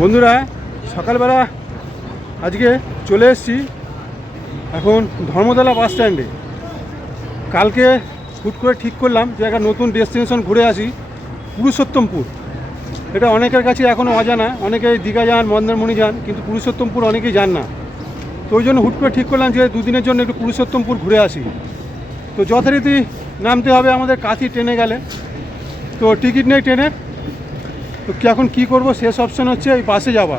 বন্ধুরা সকালবেলা আজকে চলে এসেছি এখন ধর্মতলা বাস স্ট্যান্ডে। কালকে হুট করে ঠিক করলাম যে একটা নতুন ডেস্টিনেশন ঘুরে আসি, পুরুষোত্তমপুর। এটা অনেকের কাছে এখনও অজানা, অনেকে দীঘা যান, মন্দারমণি যান, কিন্তু পুরুষোত্তমপুর অনেকেই যান না। তো ওই জন্য হুট করে ঠিক করলাম যে দুদিনের জন্য একটু পুরুষোত্তমপুর ঘুরে আসি। তো যথারীতি নামতে হবে আমাদের কাঁথি ট্রেনে গেলে, তো টিকিট নেই ট্রেনের। তো এখন কী করবো, শেষ অপশান হচ্ছে এই বাসে যাওয়া।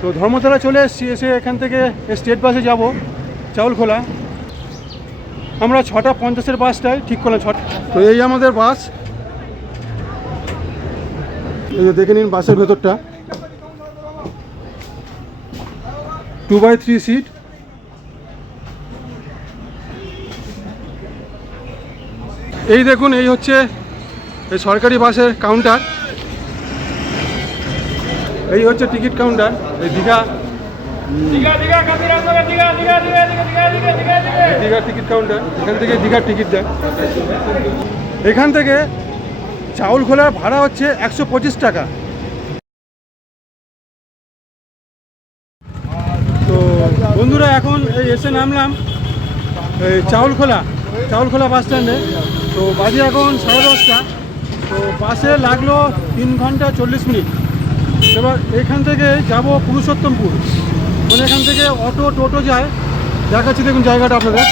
তো ধর্মতলা চলে এসেছি, এসে এখান থেকে স্টেট বাসে যাব চাউলখোলা। আমরা 6:50 বাসটায় ঠিক করলাম। তো এই আমাদের বাস, এই যে দেখে নিন বাসের ভেতরটা, 2x3 সিট। এই দেখুন, এই হচ্ছে এই সরকারি বাসের কাউন্টার, এই হচ্ছে টিকিট কাউন্টার। এই দীঘার টিকিট কাউন্টার, এখান থেকে দীঘার টিকিট দেয়। এখান থেকে চাউলখোলার ভাড়া হচ্ছে 125 টাকা। তো বন্ধুরা এখন এই এসে নামলাম এই চাউলখোলা বাস স্ট্যান্ডে। তো বাজে এখন 10:30। তো বাসে লাগলো 3 ঘন্টা 40 মিনিট। এবার এখান থেকে যাব পুরুষোত্তমপুর, মানে এখান থেকে অটো টোটো যায়। দেখাচ্ছি দেখুন জায়গাটা আপনাদের।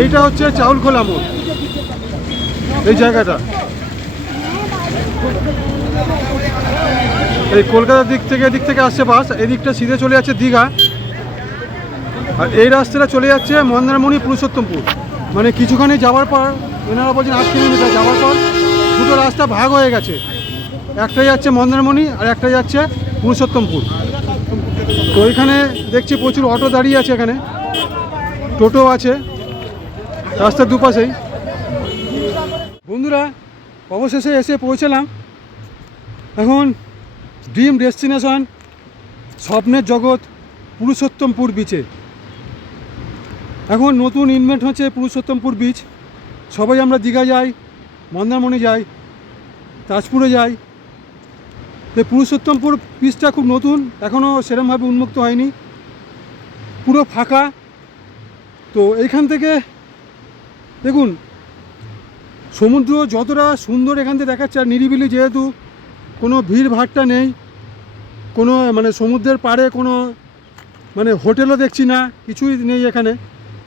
এইটা হচ্ছে চাউলখোলা মোড়, এই জায়গাটা। এই কলকাতার দিক থেকে আসছে বাস, এদিকটা সিধে চলে যাচ্ছে দীঘা, আর এই রাস্তাটা চলে যাচ্ছে মন্দারমণি পুরুষোত্তমপুর। মানে কিছুখানি যাওয়ার পর, ওনারা বলছেন 8 কিলোমিটার যাওয়ার পর দুটো রাস্তা ভাগ হয়ে গেছে, একটা যাচ্ছে মন্দারমণি আর একটা যাচ্ছে পুরুষোত্তমপুর। তো এখানে দেখছি প্রচুর অটো দাঁড়িয়ে আছে, এখানে টোটো আছে রাস্তার দুপাশেই। বন্ধুরা অবশেষে এসে পৌঁছলাম এখন ড্রিম ডেস্টিনেশন, স্বপ্নের জগৎ পুরুষোত্তমপুর বিচে। এখন নতুন ইনভেন্ট হচ্ছে পুরুষোত্তমপুর বিচ। সবাই আমরা দীঘা যাই, মন্দারমণি যাই, তাজপুরে যাই। তো পুরুষোত্তমপুর বিচটা খুব নতুন, এখনও সেরকমভাবে উন্মুক্ত হয়নি, পুরো ফাঁকা। তো এইখান থেকে দেখুন সমুদ্র যতটা সুন্দর এখান থেকে দেখাচ্ছে, আর নিরিবিলি, যেহেতু কোনো ভিড় ভাট্টা নেই, কোনো মানে সমুদ্রের পাড়ে কোনো মানে হোটেলও দেখছি না, কিছুই নেই এখানে,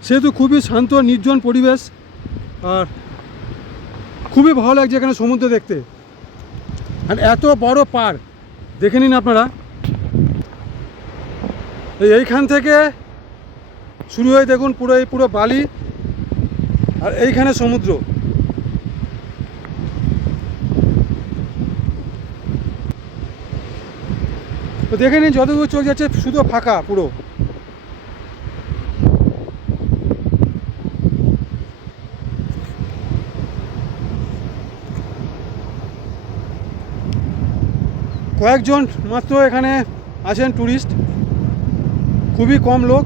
সেহেতু খুবই শান্ত নির্জন পরিবেশ। আর খুবই ভালো লাগছে এখানে সমুদ্র দেখতে। আর এত বড় পাড় দেখে নিন আপনারা, এইখান থেকে শুরু হয়ে দেখুন পুরো বালি, আর এইখানে সমুদ্র। তো দেখে নিন যতদূর চোখ যাচ্ছে শুধু ফাঁকা পুরো। কয়েকজন মাত্র এখানে আছেন ট্যুরিস্ট, খুবই কম লোক।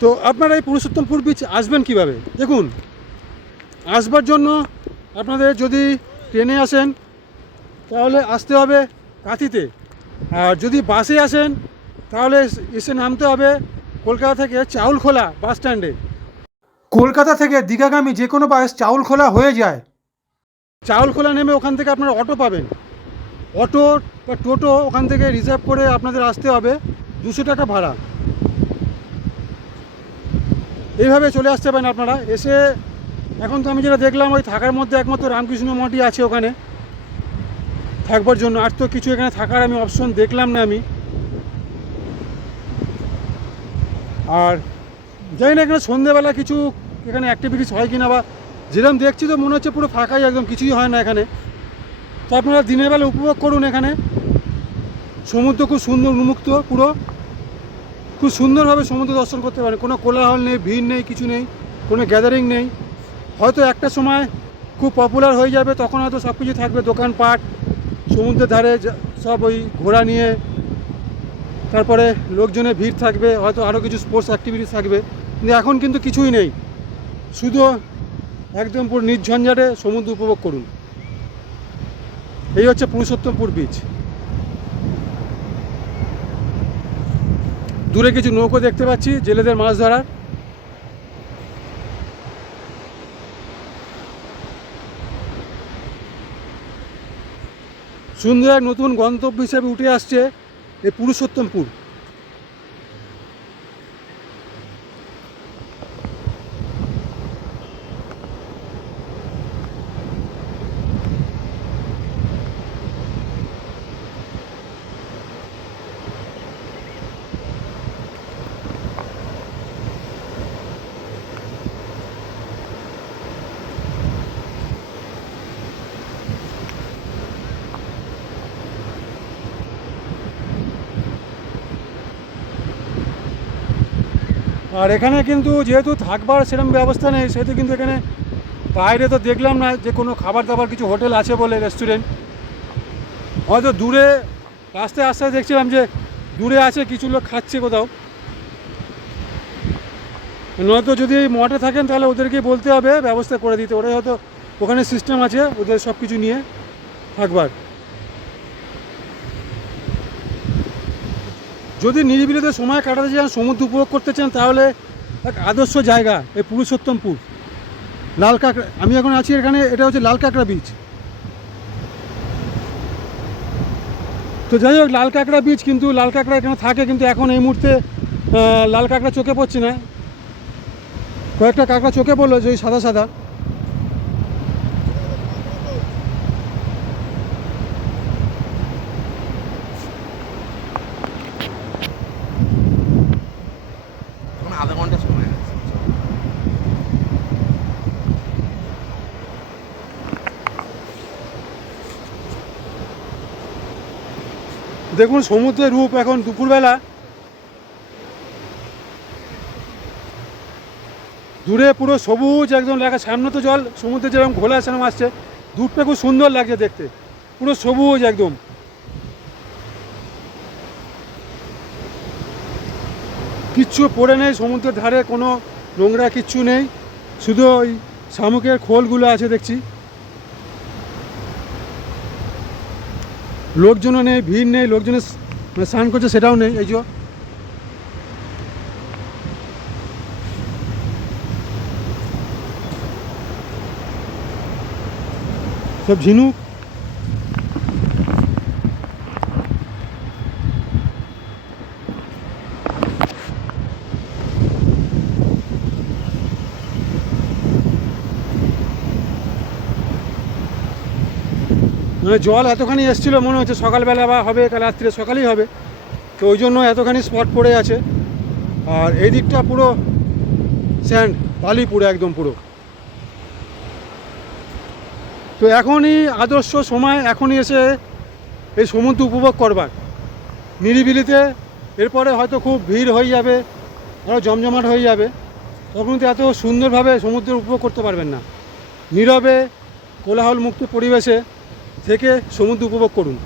তো আপনারা এই পুরুষোত্তমপুর বিচ আসবেন কিভাবে? দেখুন, আসবার জন্য আপনাদের যদি ট্রেনে আসেন তাহলে আসতে হবে কাঁথিতে, আর যদি বাসে আসেন তাহলে এসে নামতে হবে কলকাতা থেকে চাউলখোলা বাস স্ট্যান্ডে। কলকাতা থেকে দীঘাগামী যে কোনো বাস চাউলখোলা হয়ে যায়। চাউলখোলা নেমে ওখান থেকে আপনারা অটো পাবেন, অটো বা টোটো ওখান থেকে রিজার্ভ করে আপনাদের আসতে হবে, 200 টাকা ভাড়া। এইভাবে চলে আসতে পারেন আপনারা। এসে এখন তো আমি যেটা দেখলাম, ওই থাকার মধ্যে একমাত্র রামকৃষ্ণ মঠই আছে ওখানে থাকবার জন্য, আর তো কিছু এখানে থাকার আমি অপশন দেখলাম না আমি। আর জানি না এখানে সন্ধ্যেবেলা কিছু এখানে অ্যাক্টিভিটিস হয় কিনা, বা যেরকম দেখছি তো মনে হচ্ছে পুরো ফাঁকাই, একদম কিছুই হয় না এখানে। তো আপনারা দিনের বেলা উপভোগ করুন, এখানে সমুদ্র খুব সুন্দর উন্মুক্ত, পুরো খুব সুন্দরভাবে সমুদ্র দর্শন করতে পারেন। কোনো কোলাহল নেই, ভিড় নেই, কিছু নেই, কোনো গ্যাদারিং নেই। হয়তো একটা সময় খুব পপুলার হয়ে যাবে, তখন হয়তো সব কিছু থাকবে, দোকানপাট, সমুদ্রের ধারে সব ওই ঘোড়া নিয়ে, তারপরে লোকজনের ভিড় থাকবে, হয়তো আরও কিছু স্পোর্টস অ্যাক্টিভিটিস থাকবে। কিন্তু এখন কিন্তু কিছুই নেই, শুধু একদম পুরো নির্ঝঞ্ঝাটে সমুদ্র উপভোগ করুন। এই হচ্ছে পুরুষোত্তমপুর বিচ। দূরে কিছু নৌকো দেখতে পাচ্ছি জেলেদের মাছ ধরার। সুন্দর এক নতুন গন্তব্য হিসেবে উঠে আসছে এই পুরুষোত্তমপুর। আর এখানে কিন্তু যেহেতু থাকবার সেরকম ব্যবস্থা নেই, সেহেতু কিন্তু এখানে বাইরে তো দেখলাম না যে কোনো খাবার দাবার কিছু হোটেল আছে বলে, রেস্টুরেন্ট। হয়তো দূরে রাস্তায় আস্তে দেখছিলাম যে দূরে আছে, কিছু লোক খাচ্ছে কোথাও। নয়তো যদি এই মঠে থাকেন তাহলে ওদেরকে বলতে হবে ব্যবস্থা করে দিতে, ওরাই হয়তো ওখানে সিস্টেম আছে ওদের সব কিছু নিয়ে থাকবার। যদি নিরিবিলিতে সময় কাটাতে চান, সমুদ্র উপভোগ করতে চান, তাহলে এক আদর্শ জায়গা এই পুরুষোত্তমপুর। লাল কাঁকড়া, আমি এখন আছি এখানে, এটা হচ্ছে লাল কাঁকড়া বিচ। তো যাই হোক, লাল কাঁকড়া বিচ, কিন্তু লাল কাঁকড়া এখানে থাকে, কিন্তু এখন এই মুহূর্তে লাল কাঁকড়া চোখে পড়ছে না। কয়েকটা কাঁকড়া চোখে পড়লো যে ওই সাদা সাদা। আধা ঘন্টা সময় আছে। দেখুন সমুদ্রের রূপ এখন দুপুরবেলা। দূরে পুরো সবুজ একদম লেখা, সামনে তো জল, সমুদ্রে যেরকম ঘোলা সেরকম আসছে, দূরটা খুব সুন্দর লাগছে দেখতে, পুরো সবুজ একদম। কিচ্ছু পড়ে নেই সমুদ্রের ধারে, কোনো নোংরা কিচ্ছু নেই, শুধু ওই শামুকের খোলগুলো আছে দেখছি। লোকজনও নেই, ভিড় নেই, লোকজনের স্নান করছে সেটাও নেই। এই যে সব ঝিনুক। মানে জল এতখানি এসেছিলো, মনে হচ্ছে সকালবেলা বা হবে, কাল রাত্রে সকালেই হবে, তো ওই জন্য এতখানি স্পট পড়ে আছে। আর এই দিকটা পুরো স্যান্ড, বালি পুরো একদম পুরো। তো এখনই আদর্শ সময়, এখনই এসে এই সমুদ্র উপভোগ করবার নিরিবিলিতে। এরপরে হয়তো খুব ভিড় হয়ে যাবে, আরও জমজমাট হয়ে যাবে, তখন তো এত সুন্দরভাবে সমুদ্র উপভোগ করতে পারবেন না। নীরবে কোলাহল মুক্ত পরিবেশে থেকে সমুদ্র উপভোগ করুন।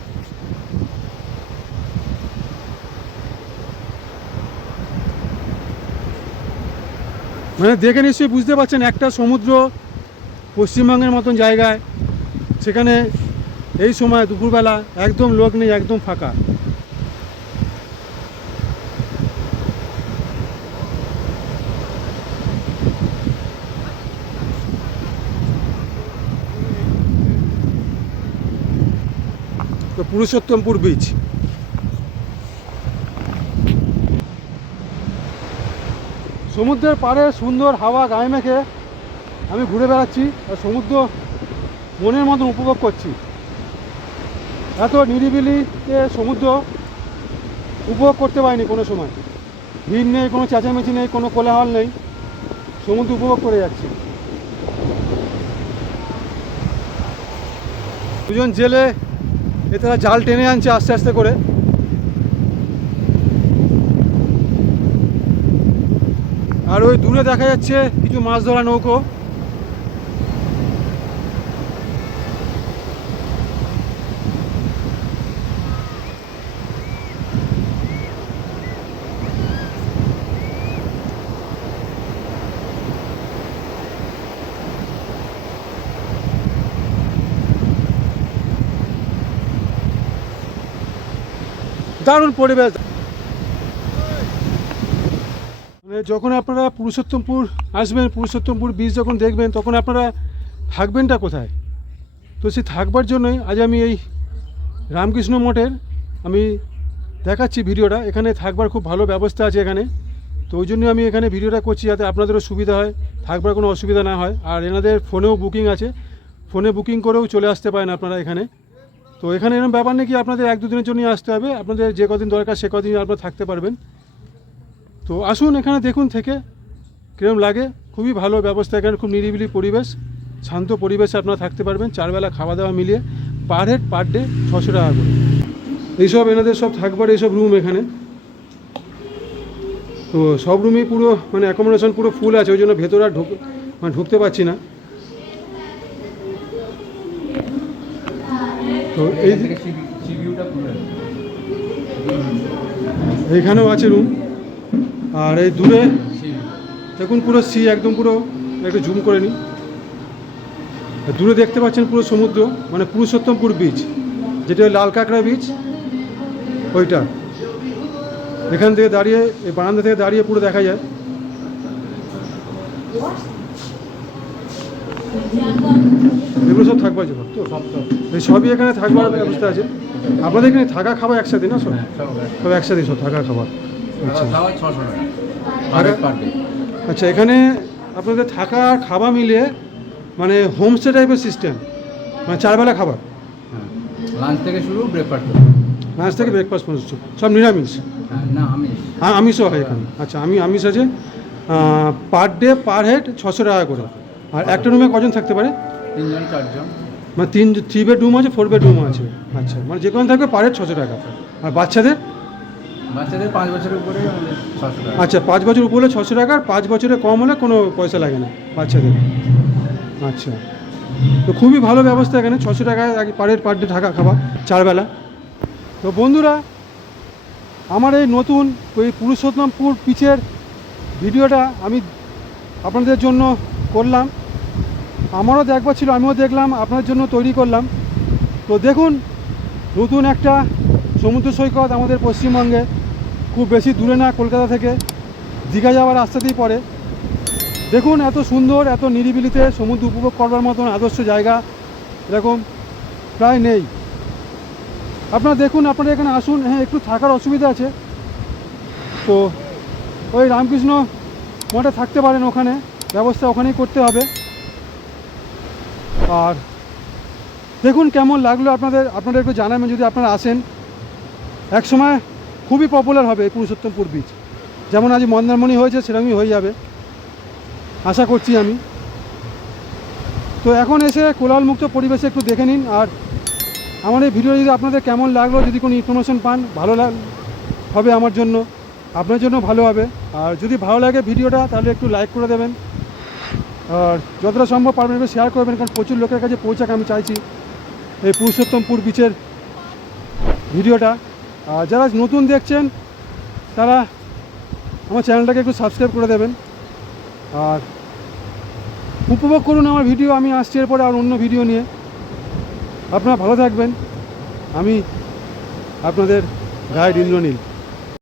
মানে দেখে নিশ্চয়ই বুঝতে পারছেন, একটা সমুদ্র পশ্চিমবঙ্গের মতন জায়গায়, সেখানে এই সময় দুপুরবেলা একদম লোক নেই, একদম ফাঁকা। তো পুরুষোত্তমপুর বিচ। সমুদ্রের পাড়ে সুন্দর হাওয়া গায়ে মেখে আমি ঘুরে বেড়াচ্ছি, আর সমুদ্র মনের মতন উপভোগ করছি। এত নিরিবিলিতে সমুদ্র উপভোগ করতে পারিনি কোনো সময়। ভিড় নেই, কোনো চেঁচামেচি নেই, কোনো কোলাহল নেই, সমুদ্র উপভোগ করে যাচ্ছি। দুজন জেলে তারা জাল টেনে আনছে আস্তে আস্তে করে। আর ওই দূরে দেখা যাচ্ছে কিছু মাছ ধরা নৌকো। দারুণ পরিবেশ। মানে যখন আপনারা পুরুষোত্তমপুর আসবেন, পুরুষোত্তমপুর বীচ যখন দেখবেন, তখন আপনারা থাকবেনটা কোথায়? তো সেই থাকবার জন্যই আজ আমি এই রামকৃষ্ণ মঠের আমি দেখাচ্ছি ভিডিওটা। এখানে থাকবার খুব ভালো ব্যবস্থা আছে এখানে, তো ওই জন্য আমি এখানে ভিডিওটা করছি, যাতে আপনাদেরও সুবিধা হয়, থাকবার কোনো অসুবিধা না হয়। আর এনাদের ফোনেও বুকিং আছে, ফোনে বুকিং করেও চলে আসতে পারেন আপনারা এখানে। তো এখানে এরকম ব্যাপার নেই কি আপনাদের 1-2 দিনের জন্যই আসতে হবে, আপনাদের যে কদিন দরকার সে কদিন আপনারা থাকতে পারবেন। তো আসুন এখানে দেখুন থেকে কীরকম লাগে। খুবই ভালো ব্যবস্থা এখানে, খুব নিরিবিলি পরিবেশ, শান্ত পরিবেশে আপনারা থাকতে পারবেন। 4 বেলা খাওয়া দাওয়া মিলিয়ে পার হেড পার ডে 600 টাকা করে। এইসব এনাদের সব থাকবার এইসব রুম এখানে। তো সব রুমই পুরো মানে অ্যাকোমোডেশন পুরো ফুল আছে, ওই জন্য ভেতরে আর ঢুকতে পারছি না। তো এইখানেও আছে রুম। আর এই দূরে দেখুন পুরো সি একদম পুরো, একটু জুম করে নিই, দূরে দেখতে পাচ্ছেন পুরো সমুদ্র, মানে পুরুষোত্তমপুর বীচ, যেটা লাল কাঁকড়া বীচ ওইটা। এখান থেকে দাঁড়িয়ে, এই বারান্দা থেকে দাঁড়িয়ে পুরো দেখা যায়। এগুলো সব থাকবার জন্য তো এই সবই এখানে থাকবার ব্যবস্থা আছে। আপনাদের এখানে থাকা খাওয়া একসাথে না? সব একসাথে, সব থাকা খাবার। আচ্ছা, আচ্ছা, এখানে আপনাদের থাকা খাওয়া মিলিয়ে মানে হোমস্টে টাইপের সিস্টেম, মানে 4 বেলা খাবার, লাঞ্চ থেকে শুরু, ব্রেকফাস্ট, লাঞ্চ থেকে ব্রেকফাস্ট পর্যন্ত সব নিরামিষ? না, আমিষ। হ্যাঁ, আমিষও হয় এখানে। আচ্ছা, আমিষ আছে। পার ডে পার হেড 600 টাকা করে। আর একটা রুমে কজন থাকতে পারে? 3 জন 4 জন। মানে 3 বেডরুম আছে, 4 বেডরুমও আছে। আচ্ছা, মানে যে কোনো থাকবে পার হেড 600 টাকা। আর বাচ্চাদের 5 বছরের উপরে 600 টাকা। আচ্ছা, 5 বছর উপরে 600 টাকা, আর 5 বছরের কম হলে কোনো পয়সা লাগে না বাচ্চাদের। আচ্ছা, তো খুবই ভালো ব্যবস্থা এখানে। 600 টাকায় পার হেড পার ডে থাকা খাওয়া 4 বেলা। তো বন্ধুরা, আমার এই নতুন এই পুরুষোত্তমপুর বিচের ভিডিওটা আমি আপনাদের জন্য করলাম। আমারও দেখবার ছিল, আমিও দেখলাম, আপনার জন্য তৈরি করলাম। তো দেখুন, নতুন একটা সমুদ্র সৈকত আমাদের পশ্চিমবঙ্গে, খুব বেশি দূরে না, কলকাতা থেকে দীঘা যাওয়ার রাস্তাতেই পড়ে। দেখুন, এত সুন্দর, এত নিরিবিলিতে সমুদ্র উপভোগ করবার মতন আদর্শ জায়গা এরকম প্রায় নেই। আপনারা দেখুন, আপনারা এখানে আসুন। হ্যাঁ, একটু থাকার অসুবিধা আছে, তো ওই রামকৃষ্ণ মঠে থাকতে পারেন, ওখানে ব্যবস্থা ওখানেই করতে হবে। আর দেখুন কেমন লাগলো আপনাদের একটু জানাবেন যদি আপনারা আসেন। এক সময় খুবই পপুলার হবে এই পুরুষোত্তমপুর বীচ, যেমন আজ মন্দারমণি হয়েছে সেরকমই হয়ে যাবে আশা করছি আমি। তো এখন এসে কোলাহলমুক্ত পরিবেশে একটু দেখে নিন। আর আমার এই ভিডিও যদি আপনাদের কেমন লাগলো, যদি কোনো ইনফরমেশন পান, ভালো হবে আমার জন্য, আপনার জন্য ভালো হবে। আর যদি ভালো লাগে ভিডিওটা, তাহলে একটু লাইক করে দেবেন, আর যতটা সম্ভব পারবেন একটু শেয়ার করবেন, কারণ প্রচুর লোকের কাছে পৌঁছাক আমি চাইছি এই পুরুষোত্তমপুর বিচের ভিডিওটা। আর যারা নতুন দেখছেন তারা আমার চ্যানেলটাকে একটু সাবস্ক্রাইব করে দেবেন, আর উপভোগ করুন আমার ভিডিও। আমি আসছি এরপরে আর অন্য ভিডিও নিয়ে। আপনারা ভালো থাকবেন। আমি আপনাদের গাইড ইন্দ্রনীল।